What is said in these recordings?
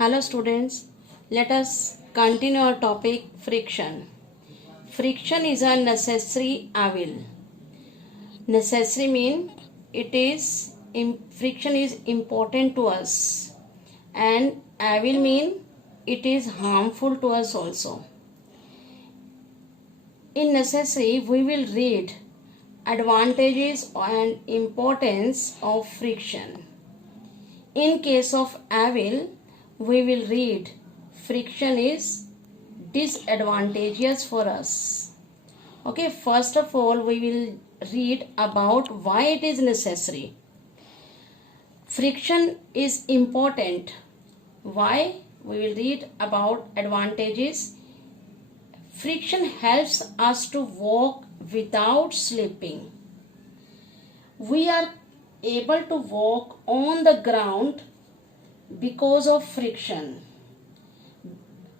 Hello students, let us continue our topic friction. Friction is a necessary evil. Necessary mean friction is important to us, and evil mean it is harmful to us also. In necessary we will read advantages and importance of friction. In case of evil we will read friction is disadvantageous for us. Okay, first of all we will read about why it is necessary. Friction is important. Why? We will read about advantages. Friction helps us to walk without slipping. We are able to walk on the ground because of friction.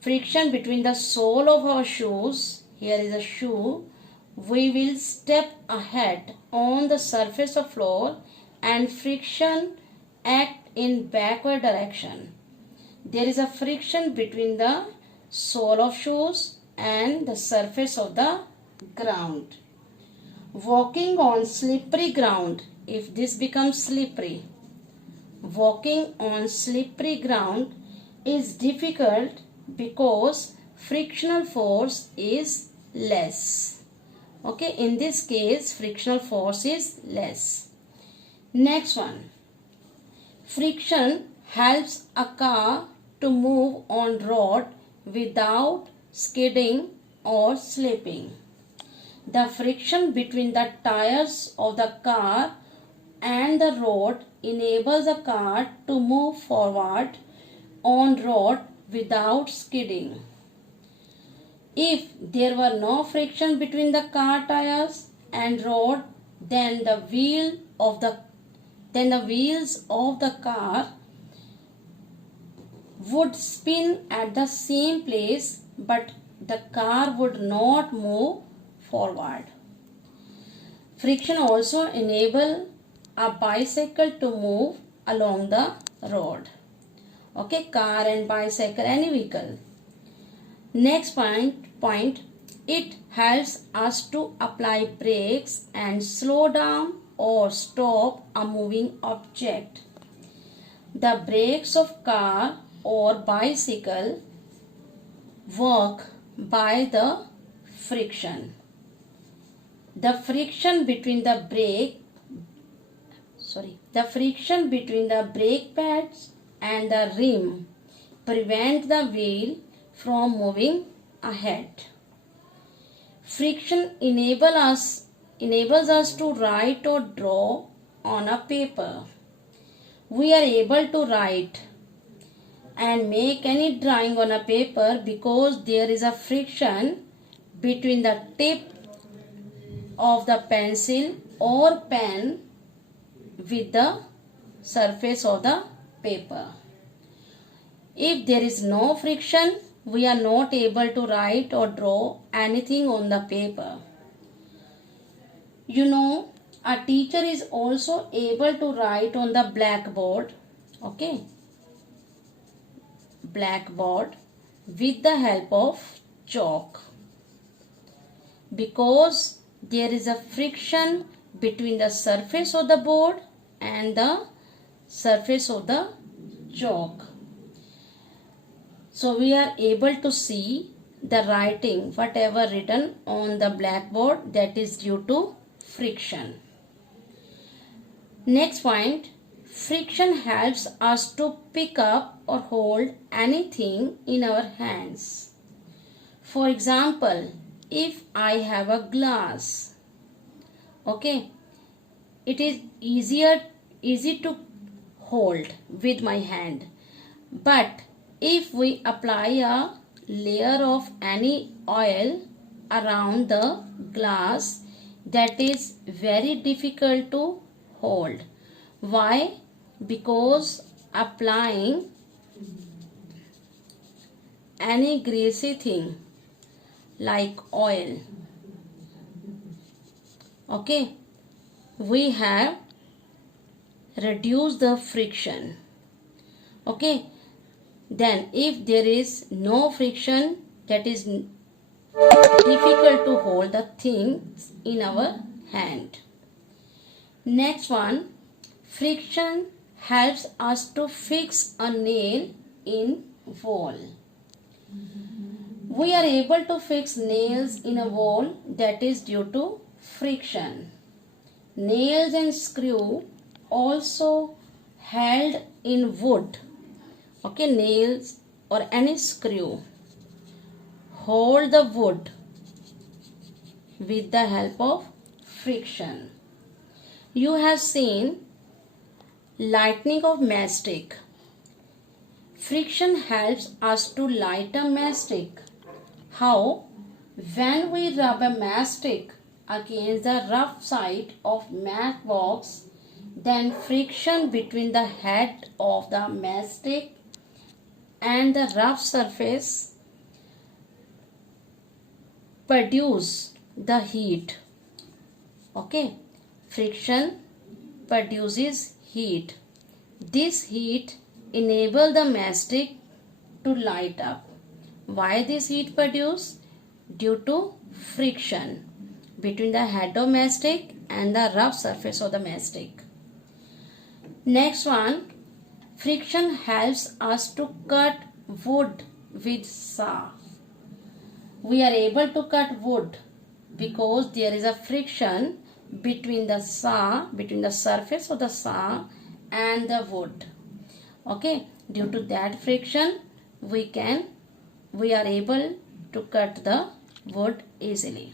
Friction between the sole of our shoes, here is a shoe, we will step ahead on the surface of floor and friction act in backward direction. There is a friction between the sole of shoes and the surface of the ground. Walking on slippery ground, if this becomes slippery, walking on slippery ground is difficult because frictional force is less. Okay, in this case frictional force is less. Next one, friction helps a car to move on road without skidding or slipping. The friction between the tires of the car and the road enables a car to move forward on road without skidding. If there were no friction between the car tires and road, then the wheels of the car would spin at the same place, but the car would not move forward. Friction also enables a bicycle to move along the road. Okay, car and bicycle, any vehicle. Next point, it helps us to apply brakes and slow down or stop a moving object. The brakes of car or bicycle work by the friction. The friction between the brake pads and the rim prevent the wheel from moving ahead. Friction enables us to write or draw on a paper. We are able to write and make any drawing on a paper because there is a friction between the tip of the pencil or pen with the surface of the paper. If there is no friction, we are not able to write or draw anything on the paper. You know, a teacher is also able to write on the blackboard, okay, blackboard with the help of chalk, because there is a friction between the surface of the board and the surface of the chalk. So we are able to see the writing, whatever written on the blackboard, that is due to friction. Next point, friction helps us to pick up or hold anything in our hands. For example, if I have a glass, okay, it is easy to hold with my hand, but if we apply a layer of any oil around the glass, that is very difficult to hold. Why? Because applying any greasy thing like oil, okay, we have reduced the friction. Okay, Then if there is no friction, that is difficult to hold the things in our hand. Next one, friction helps us to fix a nail in wall. We are able to fix nails in a wall, that is due to friction. Nails and screw also held in wood. Okay, nails or any screw hold the wood with the help of friction. You have seen lightning of matchstick. Friction helps us to light a matchstick. How? When we rub a matchstick against the rough side of matchbox, then friction between the head of the matchstick and the rough surface produce the heat. Okay, friction produces heat. This heat enables the matchstick to light up. Why this heat produced? Due to friction between the head of matchstick and the rough surface of the matchstick. Next one, friction helps us to cut wood with saw. We are able to cut wood because there is a friction between the saw, between the surface of the saw and the wood. Okay, due to that friction, we are able to cut the wood easily.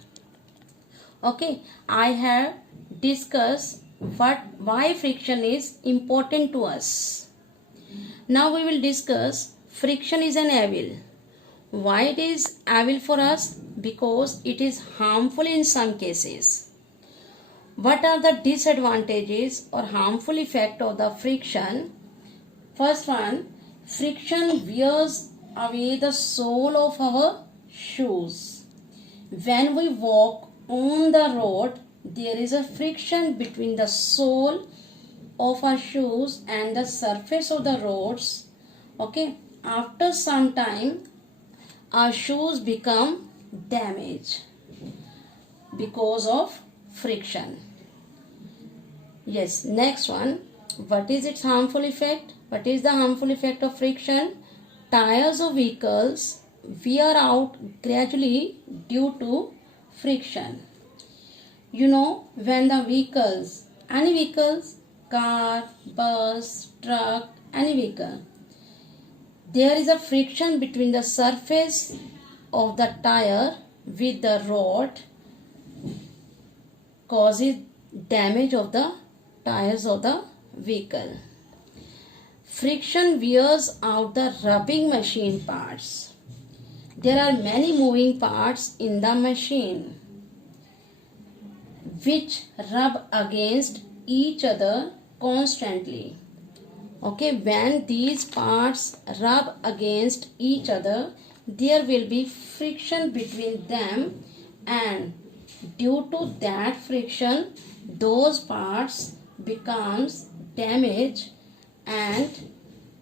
Okay, I have discussed why friction is important to us. Now we will discuss friction is an evil. Why it is evil for us? Because it is harmful in some cases. What are the disadvantages or harmful effect of the friction? First one, friction wears away the sole of our shoes. When we walk on the road, there is a friction between the sole of our shoes and the surface of the roads. Okay, after some time, our shoes become damaged because of friction. Yes, next one, what is its harmful effect? What is the harmful effect of friction? Tires of vehicles wear out gradually due to friction. You know, when the vehicles, any vehicles, car, bus, truck, any vehicle, there is a friction between the surface of the tire with the road, causes damage of the tires of the vehicle. Friction wears out the rubbing machine parts. There are many moving parts in the machine which rub against each other constantly. Okay, when these parts rub against each other, there will be friction between them, and due to that friction, those parts becomes damaged, and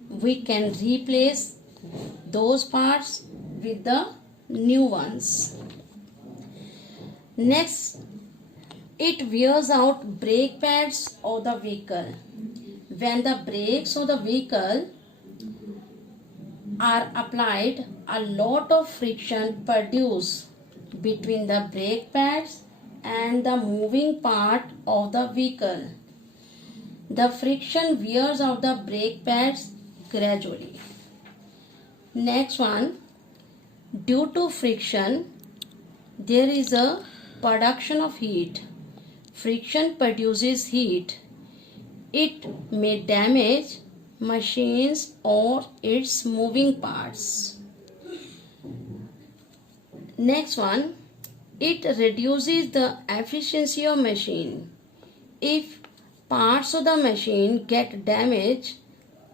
we can replace those parts with the new ones. Next, it wears out brake pads of the vehicle. When the brakes of the vehicle are applied, a lot of friction produced between the brake pads and the moving part of the vehicle. The friction wears out the brake pads gradually. Next one, due to friction, there is a production of heat. Friction produces heat. It may damage machines or its moving parts. Next one, it reduces the efficiency of machine. If parts of the machine get damaged,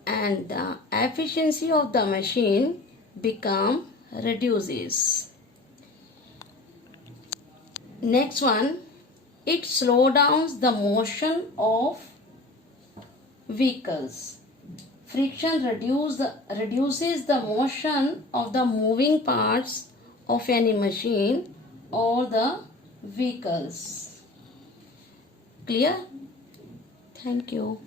and the efficiency of the machine reduces. Next one, it slows down the motion of vehicles. Friction reduces the motion of the moving parts of any machine or the vehicles. Clear? Thank you.